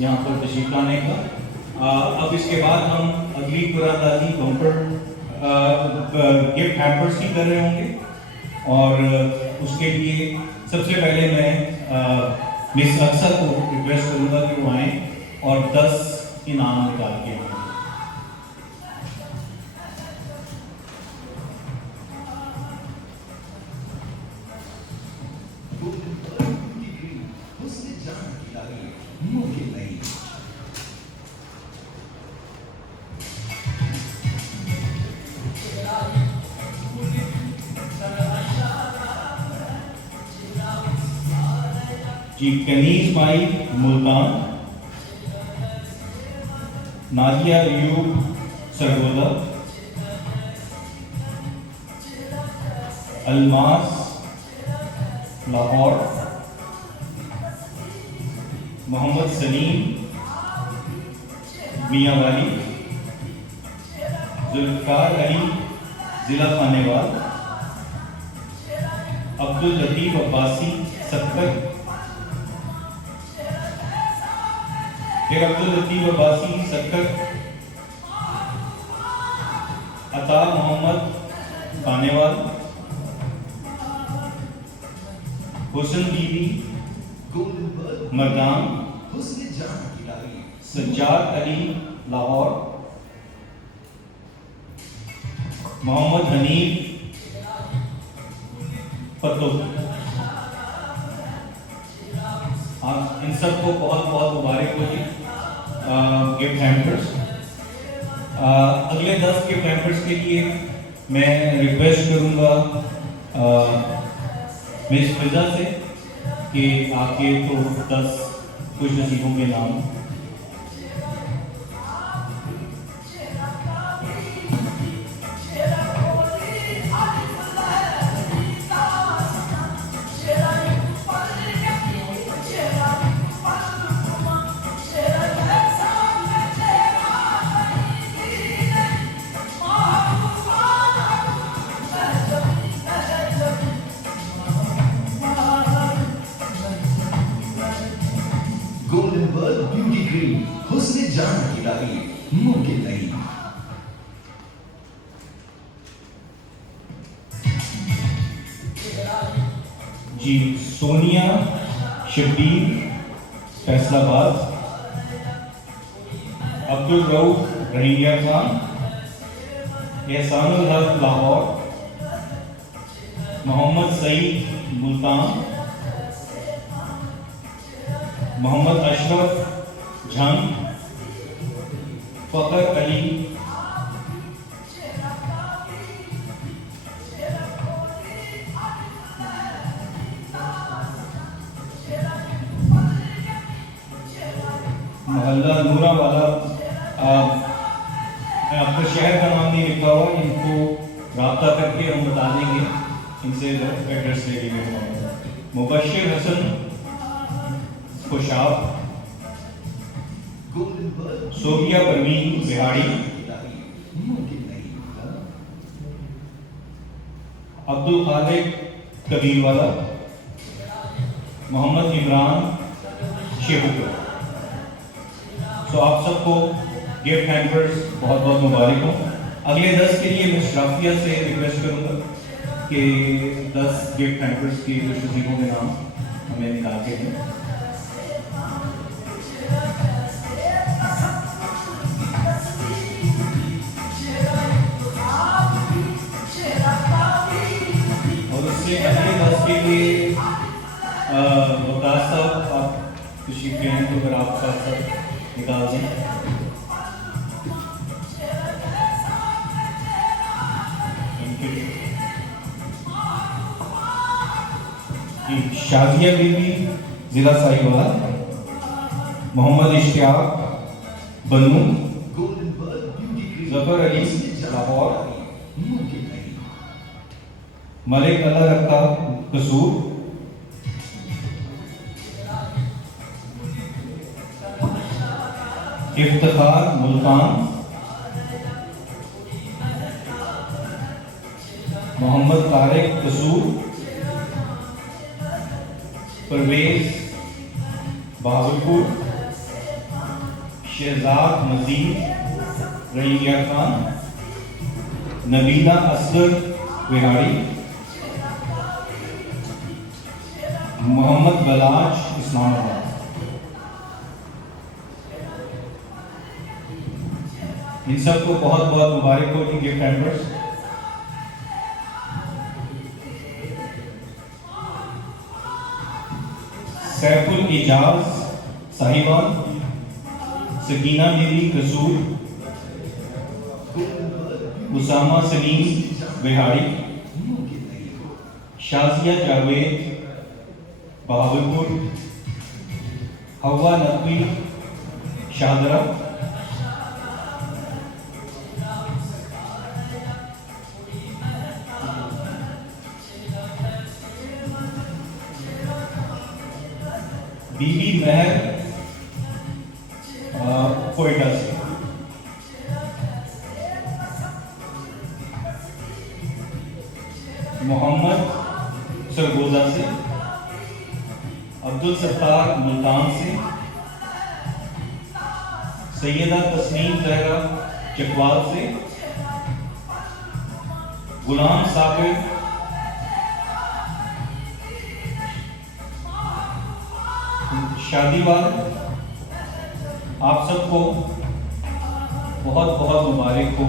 यहाँ पर तशरीफ लाने का। अब इसके बाद हम अगली कुरानदाजी बम्पर गिफ्ट हैम्पर्स की कर रहे होंगे, और उसके लिए सबसे पहले मैं मिस अक्सर को रिक्वेस्ट करूँगा कि वो आएँ और 10 इनाम निकाल के आएँ। जी, कनीज माई मुल्तान, नादिया अयूब सरगोदा, अलमास लाहौर, मोहम्मद सलीम मियाँवाली, जुल्फ़िकार अली जिला खानेवाल, अब्दुल लतीफ़ अब्बासी सक्कर, फिर अब्दुल लतीफ़ अब्बासी सक्कर, अता मोहम्मद खानेवाल, हुसन बीबी मरदान, सज्जाद अली लाहौर, मोहम्मद हनीफ पत्तो। आप इन सबको बहुत बहुत मुबारक हो जी गिफ्ट हैम्पर्स। अगले 10 गिफ्ट हैम्पर्स के लिए मैं रिक्वेस्ट करूंगा मिस फिजा से कि आपके तो 10 खुश नसीबों के नाम। गोल्डन बर्ड ब्यूटी क्रीम, हुस्न जान की तारीफ मुमकिन नहीं। जी, सोनिया शब्बीर फैसलाबाद, अब्दुल रऊफ रहीमिया खान, एहसानुल हक लाहौर, मोहम्मद सईद मुल्तान, मोहम्मद अशरफ झंग, फ़खर अली, मोहल्ला नूरा वाला। मैं आपका शहर का नाम नहीं लिखा हुआ, इनको रब्ता करके हम बता देंगे, इनसे एड्रेस ले लेंगे। मुबश्शिर हसन खुशाब, सोबिया परवीन बिहाड़ी, अब्दुल खालिक कबीरवाला, मोहम्मद इमरान शेखुपुर। तो आप सबको गिफ्ट हैम्पर्स बहुत बहुत मुबारक हो। अगले 10 के लिए मैं शराफिया से रिक्वेस्ट करूंगा कि 10 गिफ्ट हैम्पर्स की कुछ नसीबों के नाम हमें निकाल के दें। और उससे अगले 10 के लिए वकास साहब, आप तशरीफ ले आएं तो अगर आप साथ साथ निकाल दें। शाजिया बीबी जिला साहिवाल, मोहम्मद इश्तियाक बनू, जफर अली लाहौर, मलिक अल्लाह रखा कसूर, इफ्तिखार मुल्तान, मोहम्मद तारिक कसूर, परवेज बहावलपुर, शहजाद नजीर रईया खान, नबीला असगर विहाड़ी, मोहम्मद बलाज इस्लामाबाद। इन सबको बहुत बहुत मुबारक हो जी गिफ्ट हैम्पर्स। सैफुल इजाज साहिबान, सकीना बीबी कसूर, उसामा सलीम बिहाड़ी, शाजिया जावेद बहावलपुर, हवा नकवी शाहदरा, बीबी महर कोयटा से, मोहम्मद सरगोजा से, अब्दुल सत्तार मुल्तान से, सैयदा तस्नीम जहरा चकवाल से, गुलाम साबिर शादीवाल। आप सबको बहुत बहुत मुबारक हो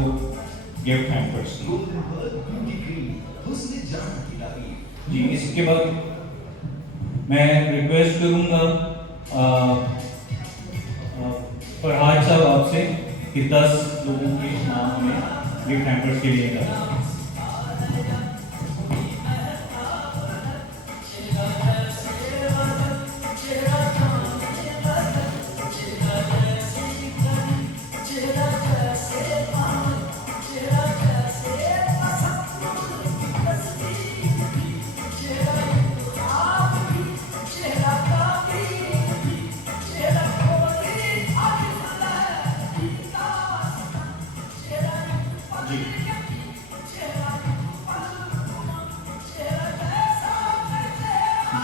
गिफ्ट हैम्पर्स जी। इसके बाद मैं रिक्वेस्ट करूंगा फरहाद साहब आपसे कि 10 लोगों के नाम हमें गिफ्ट हैम्पर्स के लिए करें।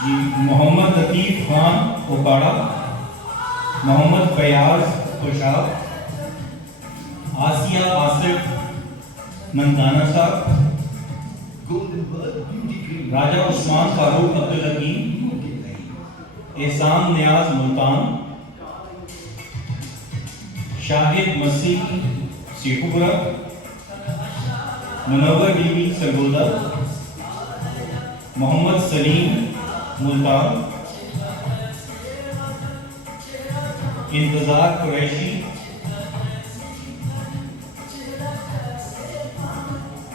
जी, मोहम्मद लतीफ़ खान ओकाड़ा, मोहम्मद फयाज खुशाब, आसिया आसिफ नंदाना साहब, राजा उस्मान फारूक अब्दुल हकीम, एहसान नियाज मुल्तान, शाहिद मसीह शेखुपुरा, मुनव्वर बीबी सरगोदा, मोहम्मद सलीम मुल्तान, इंतजार कुरैशी,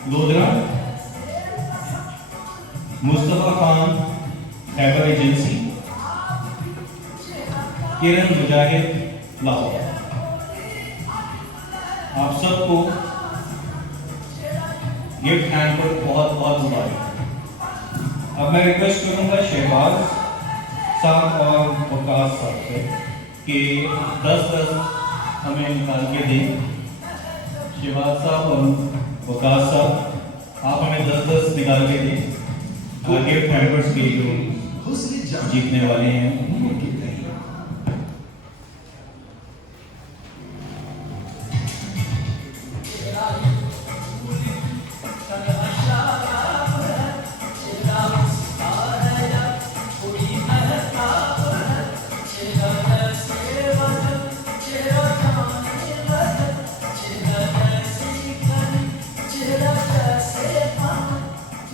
लोधरा, मुस्तफा खान खैबर एजेंसी, किरण मुजाहिद लाहौर। आप सबको गिफ्ट हैम्पर बहुत बहुत मुबारक। अब मैं रिक्वेस्ट करूंगा शहबाज साहब और वकास साहब से कि 10-10 हमें निकाल के दें। शहबाज साहब और वकास साहब आप हमें 10-10 निकाल के दें गिफ्ट हैम्पर्स के जो जीतने वाले हैं।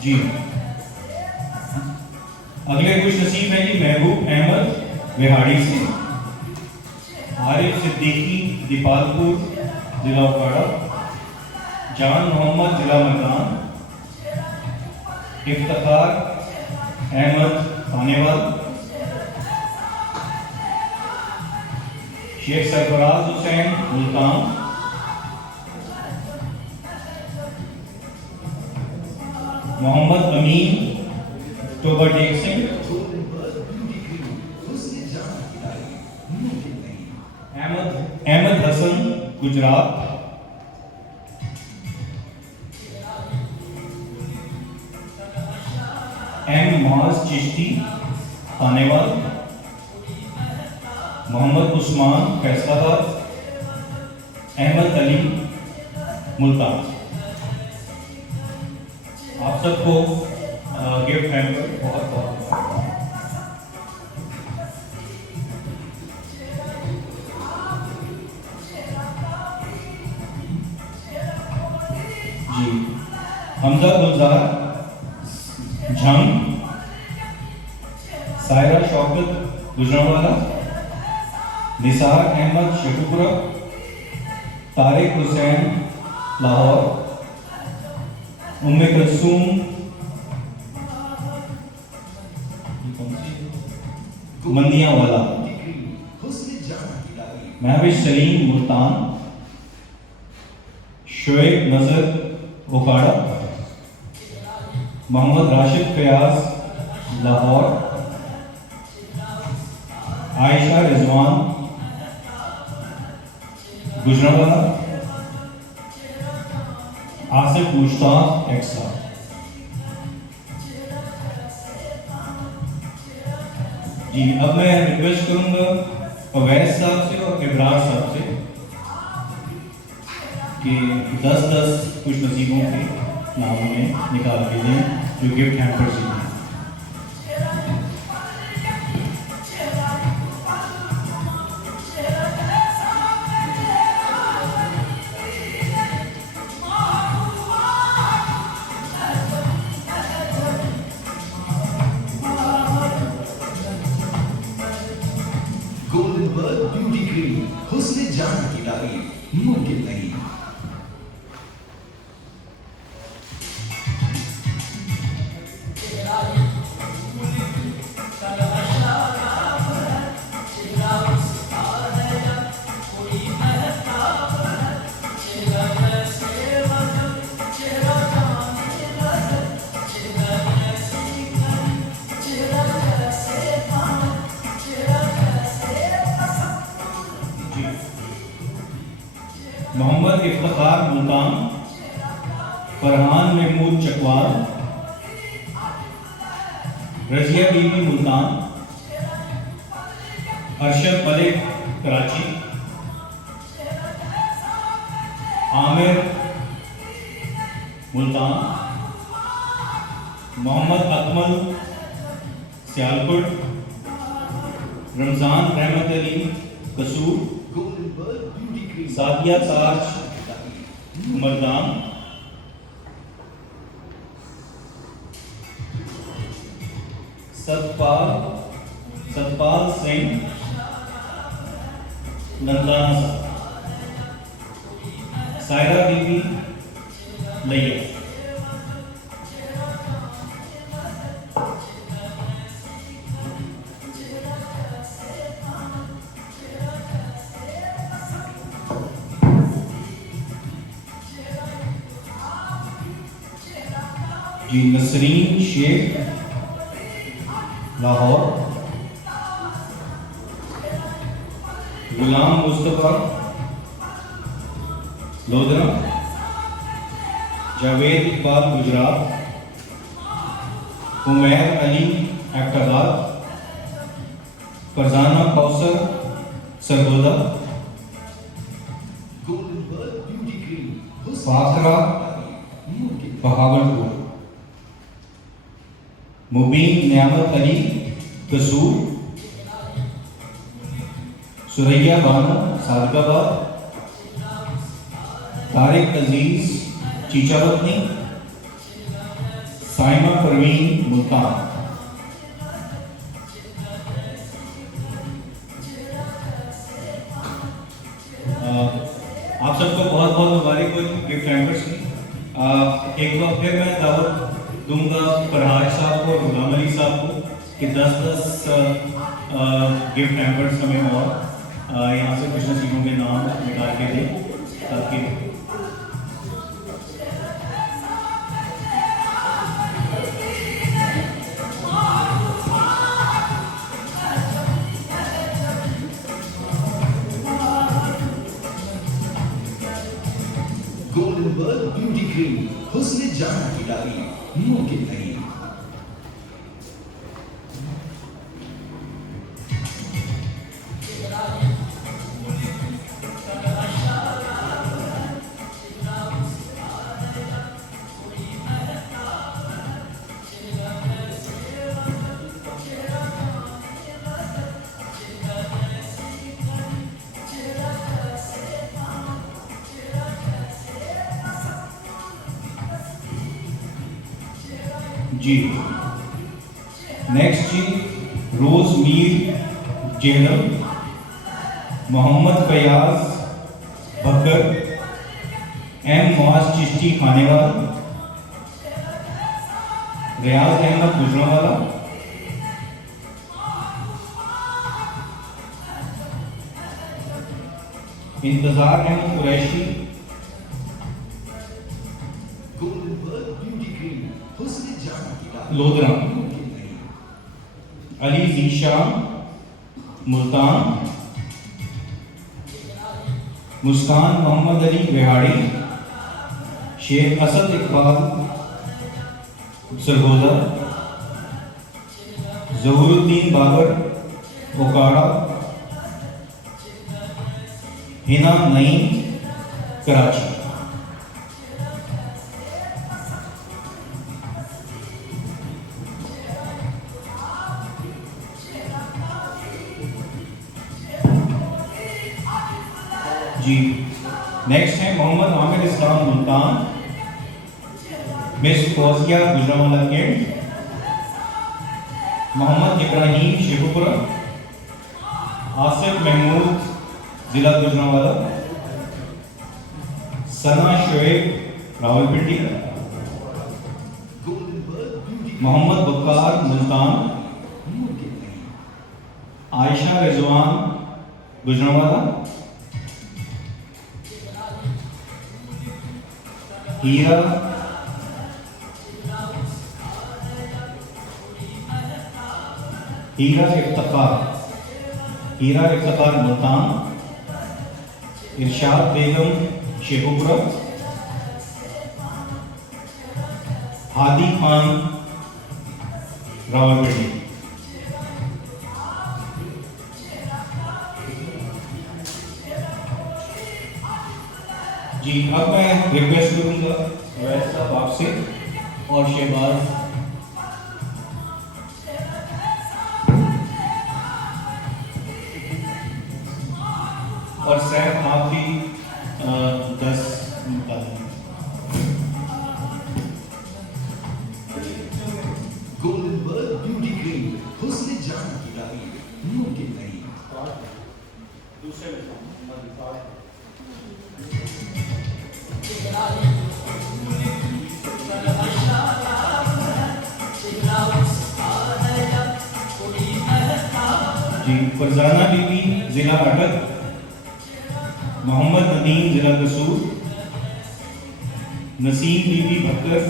जी, अगले खुश नसीब है जी महबूब अहमद विहाड़ी से, आरिफ सिद्दीकी दीपालपुर जिला उकाड़ा, जान मोहम्मद जिला मकान, इफ्तिखार अहमद खानेवाल, शेख सरफराज हुसैन मुल्तान, मोहम्मद अमीन टोबाटेक सिंह, अहमद हसन गुजरात, एम माज चिश्ती खानेवाल, मोहम्मद उस्मान फैसलाबाद, अहमद अली मुल्तान। आप सबको गिफ्ट हैम्पर बहुत बहुत जी। हमजा गुलजार झंग, सायरा शौकत गुजरांवाला, निसार अहमद शेखुपुरा, तारिक हुसैन लाहौर, उम्मे कुलसूम मंदियावाला, महविश सलीम मुल्तान, शोएब नजर ओकाड़ा, मोहम्मद राशिद फयाज लाहौर, आयशा रिजवान गुजरांवाला, आसिफ मुश्ताक एक्सा। जी, अब मैं रिक्वेस्ट करूंगा अवैस साहब से और इब्रार साहब से कि 10-10 कुछ नसीबों के नाम में निकाल के दें जो गिफ्ट हैम्पर जीते। गोल्डन बर्ड ब्यूटी क्रीम, हुस्न जान की तारीफ मुमकिन नहीं। मोहम्मद इफ्तिखार मुल्तान, फरहान महमूद चकवाल, रजिया बीबी मुल्तान, अरशद मलिक कराची, आमिर मुल्तान, मोहम्मद अकमल सियालकोट, रमजान रहमत अली कसूर, सादिया ताज मर्दान, सतपाल सिंह नंदाना, सायरा बीबी लैया। जी, नसरीन शेख लाहौर, गुलाम मुस्तफा लोधरा, जावेद इकबाल गुजरात, उमैर अली एबटाबाद, फरजाना कौसर सरगोदा, फाखरा बहावलपुर, मुबीन नियामत अली कसूर, सुरैया बानो सादकाबाद, तारिक अजीज चीचावतनी, साइमा परवीन मुल्तान। आप सबको बहुत बहुत मुबारक हो गिफ्ट हैम्पर्स की। एक बार फिर मैं दावत दूंगा फरहाद साहब को और गुलाम अली साहब को कि 10-10 गिफ्ट हैम्पर्स हमें और यहाँ से कुछ नसीबों के नाम निकाल के दें ताकि गोल्डन बर्ड ब्यूटी क्रीम, हुस्न जान की तारीफ मुमकिन नहीं। जी। नेक्स्ट जी, रोज Mir Zainab, Mohammad Fayaz Bakar, M Muaz Chishti Khanewal, Riaz Ahmed Gujranwala, Intezar Ahmed Qureshi, golden bird beauty cream हुस्न जान की दादी लोधरा, मुमकिन नहीं। अली जीशान मुल्तान, मुस्कान मोहम्मद अली रिहाड़ी, शेख असद इकबाल सरगोदा, जहूरुद्दीन बाबर ओकाड़ा, हिना नईम कराची। जी। नेक्स्ट है मोहम्मद आमिर इस्लाम मुल्तान, मिस फौजिया गुजरांवाला कैंट, मोहम्मद इब्राहिम शेखुपुरा, आसिफ महमूद जिला गुजरांवाला, सना Shoaib Rawalpindi, golden bird beauty Mohammad Waqar Multan, मुमकिन नहीं। आयशा रिजवान गुजरांवाला, हीरा इफ्तिखार मुल्तान, इरशाद बेगम शेखुपुरा, हादी खान रावलपिंडी। जी, अब मैं रिक्वेस्ट करूंगा वैद साहब आपसे और शहबाज और सैफ आप भी 10 निकालें। गोल्डन बर्ड ब्यूटी क्रीम हुस्न जान की दादी मुमकिन नहीं। जी, फरजाना बीबी जिला अटक, मोहम्मद नदीम जिला कसूर, नसीम बीबी Bhakkar,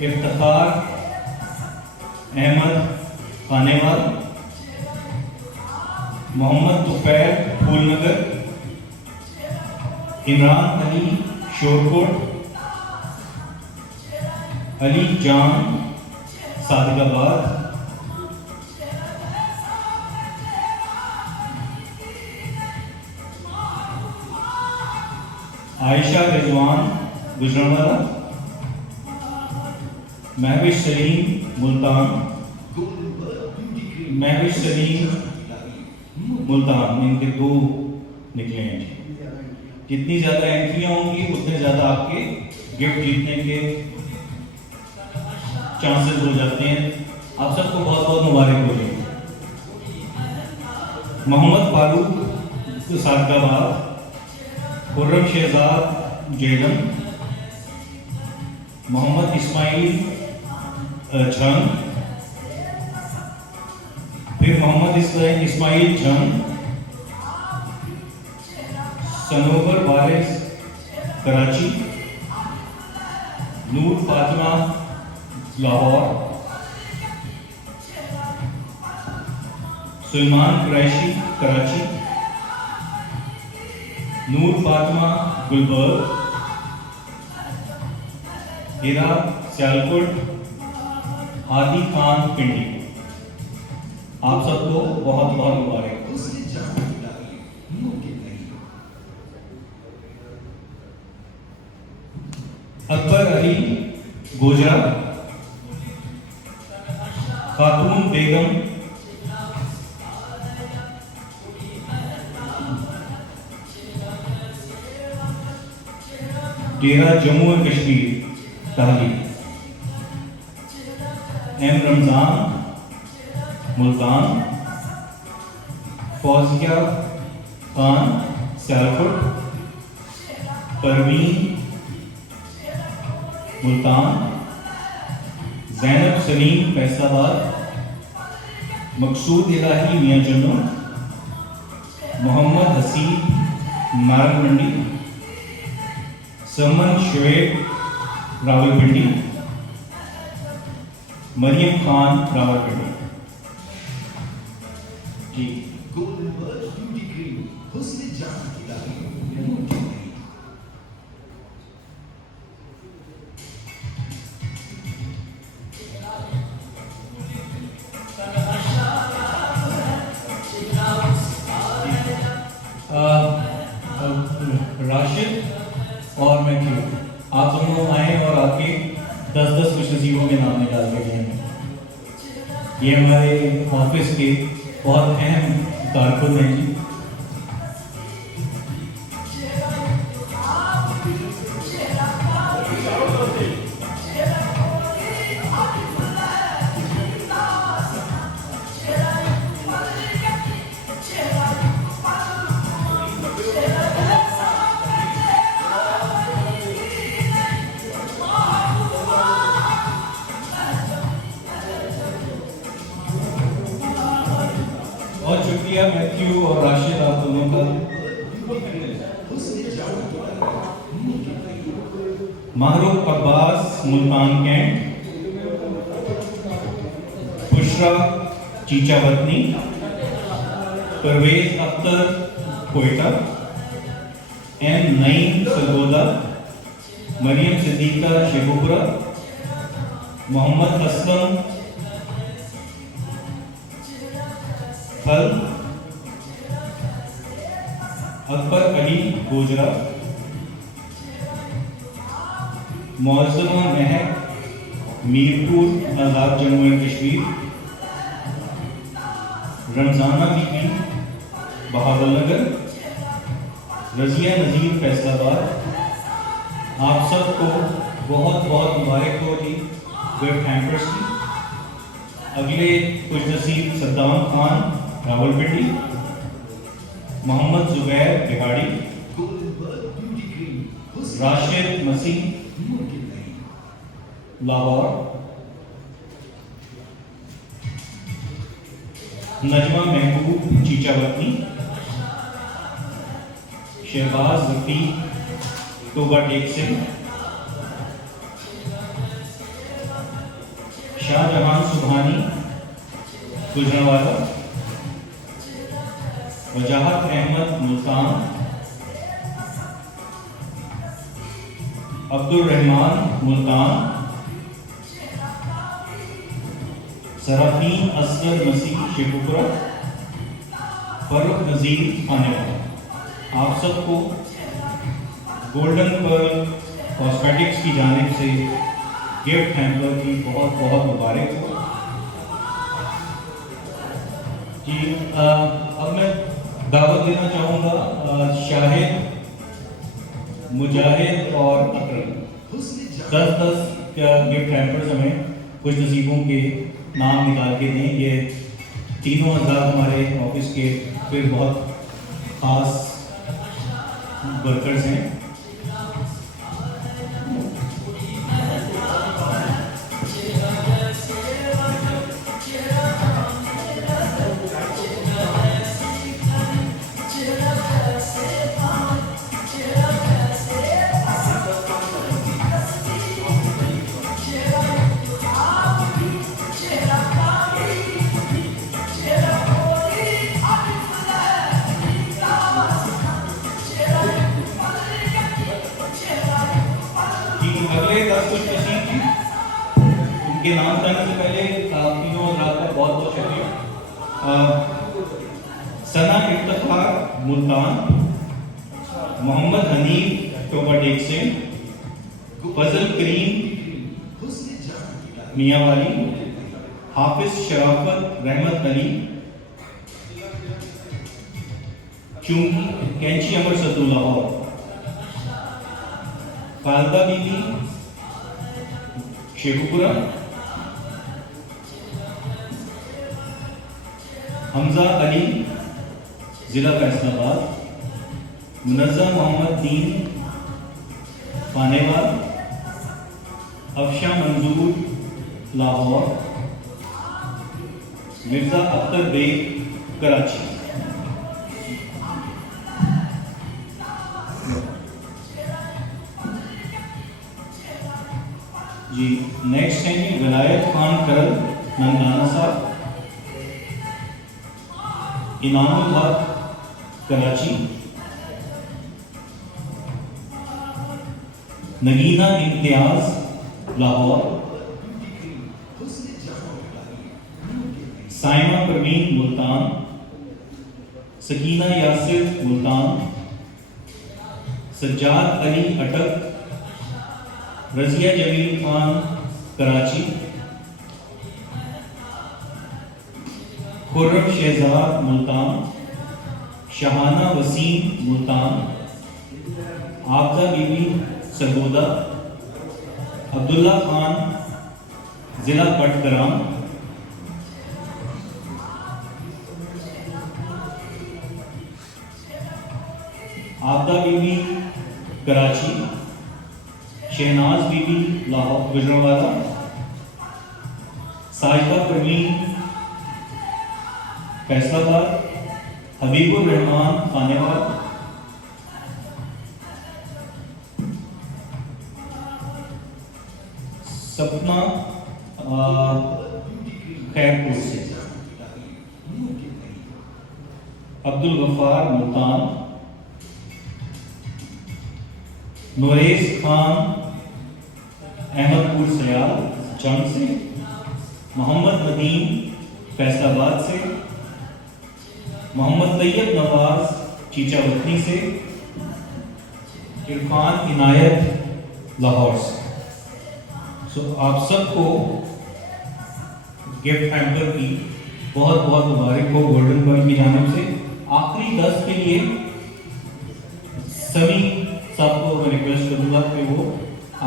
Iftikhar Ahmad Khanewal, Mohammad Tufail Phoolnagar, Imran Ali Shorkot, Ali Jan Sadiqabad, Ayesha Rizwan Gujranwala, Mahwish Saleem Multan, golden bird beauty cream Mahwish Saleem Multan, इनके 2 निकले हैं जी। जितनी ज़्यादा एंट्रियाँ होंगी उतने ज़्यादा आपके गिफ्ट जीतने के चांसेस हो जाते हैं। आप सबको बहुत बहुत मुबारक हो जी। मोहम्मद फारूक सादगाबाद, खुर्रम शहजाद जेलम, मोहम्मद इस्माइल झंग, फिर मोहम्मद इस्माइल झंग, सनोवर वारिस कराची, नूर फातिमा लाहौर, सुलेमान कुरैशी कराची, नूर फातिमा गुलबर्ग, हीरा सियालकोट, हादी खान पिंडी। आप सबको बहुत बहुत मुबारक। हुस्न जान की दादी मुमकिन नहीं। अकबर अली गोजरा, खातून बेगम डेरा जम्मू एंड कश्मीर तहलील, एम रमज़ान मुल्तान, फौजिया खान सियालकोट, परवीन मुल्तान, ज़ैनब सलीम फैसलाबाद, मकसूद इलाही मियां जन्नू, मोहम्मद हसीब नारंगमंडी, समन शुएब रावलपिंडी, मरियम खान रावलपिंडी। जी गोल्डन बर्ड ब्यूटी क्रीम, हुस्न जान की तारीफ, मुंह की नहीं। राशिद और मैं क्यों आप दोनों आए और आपके 10-10 खुशनसीबों के नाम निकाल के दिए हैं। ये हमारे ऑफिस के बहुत अहम कारकुन हैं जी। बहुत शुक्रिया मैथ्यू और राशिद आप दोनों का। मारूफ अब्बास मुल्तान कैंट, बुशरा चीचावतनी, परवेज अख्तर कोयटा, एम नईम सरगोदा, मरियम सिद्दीका शेखुपुरा, मोहम्मद असलम फल, अकबर अली गोजरा, मौजमा महक मीरपुर आज़ाद जम्मू एंड कश्मीर, रमजाना बीबी बहावलनगर, रजिया नज़ीर फैसलाबाद। आप सबको बहुत बहुत मुबारक हो जी गिफ्ट हैम्पर्स की। अगले कुछ नसीब सद्दाम खान रावलपिंडी, मोहम्मद जुबैर बिहाड़ी, राशिद मसीह लाहौर, नजमा महबूब चीचावतनी, शहबाज रफीक टोबा टेक सिंह, शाहजहां सुबहानी गुजरांवाला, वजाहत अहमद मुल्तान, अब्दुल रहमान मुल्तान, सराफीन असगर मसीह शेखुपुरा, फरूक नज़ीर खानेवाला। आप सबको गोल्डन पर्ल कॉस्मेटिक्स की जानिब से गिफ्ट हैम्पर की बहुत बहुत मुबारक हो जी। अब मैं दावत देना चाहूँगा शाहिद, मुजाहिद और अकरम 10-10 गिफ्ट हैम्पर्स हमें कुछ नसीबों के नाम निकाल के दें। ये तीनों हज़ार हमारे ऑफिस के फिर बहुत ख़ास वर्कर्स हैं। अगले 10 कुछ नसीब जी, उनके नाम जानने से पहले आप तीनों हज़रात का बहुत बहुत शुक्रिया। सना इफ्तिखार मुल्तान, मोहम्मद हनीफ टोबा टेक सिंह, फजल करीम मियाँवाली, हाफिज शराफत रहमत अली, चूंकि कैंची अमर सदुल्ला और खालदा बीबी शेखुपुरा, हमजा अली ज़िला फैसलाबाद, मुनज़्ज़म मोहम्मद दीन फानेवाल, अफशा मंजूर लाहौर, मिर्ज़ा अख्तर बेग कराची। जी नेक्स्ट है जी विलायत खान करल नंगाना साहब, इनामुल हक कराची, नगीना इम्तियाज लाहौर, साइमा परवीन मुल्तान, सकीना यासिर मुल्तान, सज्जाद अली अटक, रजिया जमील खान कराची, खुर्रम शहजाद मुल्तान, शहाना वसीम मुल्तान, आबदा बीबी सरगोदा, अब्दुल्ला खान जिला बटग्राम, आबदा बीबी कराची, शहनाज बीबी लाहौर गुजरांवाला, साजिदा परवीन फैसलाबाद, हबीबुर रहमान खानेवाल, सपना खैरपुर से, अब्दुल गफ्फार मुल्तान, नूरेज खान अहमदपुर सयाल जंग से, मोहम्मद नदीम फैसलाबाद से, मोहम्मद तैयब नवाज चीचावतनी से, इरफान इनायत लाहौर से। सो आप सबको गिफ्ट हैम्पर की बहुत बहुत मुबारक हो गोल्डन बॉय की जानिब से। आखिरी 10 के लिए सभी सबको मैं रिक्वेस्ट करूंगा कि वो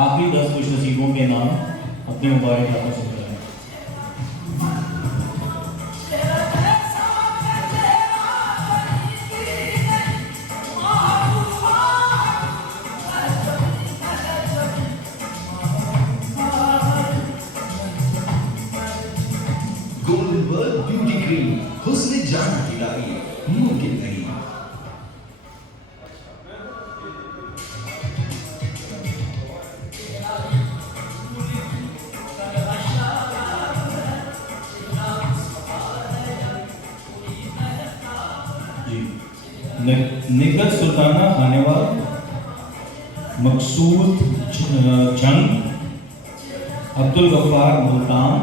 आखिरी 10 खुश नसीबों के नाम अपने मोबाइल खाता से बताएं। गोल्डन बर्ड ब्यूटी क्रीम, हुस्न जान की तारीफ मुमकिन नहीं। निकत सुल्ताना खानेवाल, मकसूद जंग, अब्दुल गफ्फार मुल्तान,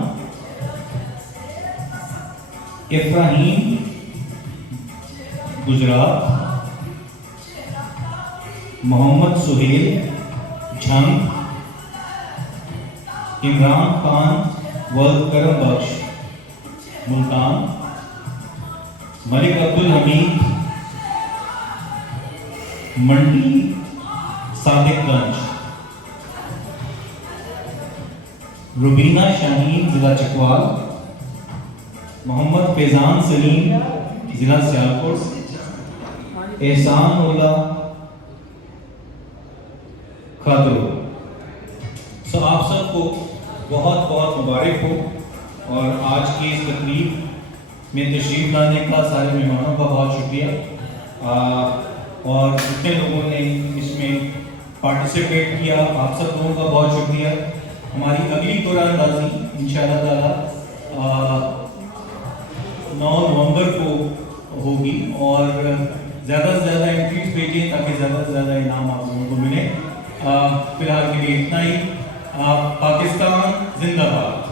इब्राहिम गुजरात, मोहम्मद सुहेल झंग, इमरान खान वर्ल्ड करम बख्श मुल्तान, मलिक अब्दुल हमीद मंडी सादिकगंज, रुबीना शाहीन जिला चकवाल, मोहम्मद फैजान सलीम जिला सियालकोट, एहसान उल्ला खादरो। सो आप सबको बहुत बहुत मुबारक हो और आज की इस तकरीब में तशरीफ लाने का सारे मेहमानों का बहुत शुक्रिया और जितने लोगों ने इसमें पार्टिसिपेट किया आप सब लोगों का बहुत शुक्रिया। हमारी अगली कुरानबाजी इंशाअल्लाह ताला 9 नवंबर को होगी और ज़्यादा से ज़्यादा एंट्रीज भेजें ताकि ज़्यादा से ज़्यादा इनाम आप लोगों को मिले। फिलहाल के लिए इतना ही। पाकिस्तान जिंदाबाद।